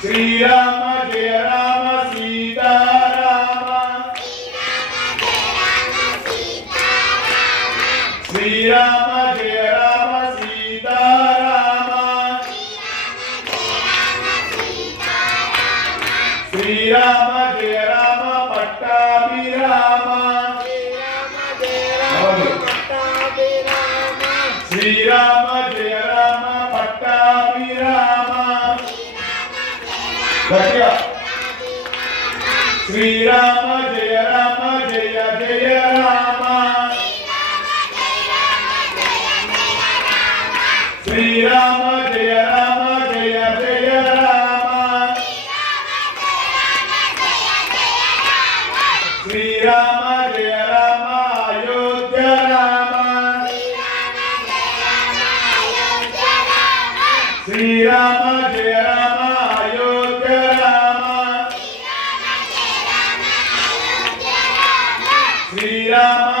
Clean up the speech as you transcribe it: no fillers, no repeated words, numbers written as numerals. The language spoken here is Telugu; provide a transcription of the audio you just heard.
శ్రీరామ జయ రామ సీతారామ శ్రీరామ జయ రామ సీతారామ శ్రీరామ జయ రామ పట్టాభిరామ శ్రీరామ జయ రామ పట్టాభిరామ శ్రీరామ జయ రామ జయ జయ రామ శ్రీరామ జయ రామ జయ జయ రామ శ్రీరామ జయ రామ అయోధ్య రామ శ్రీరామ జయ రామ అయోధ్య రామ శ్రీరామ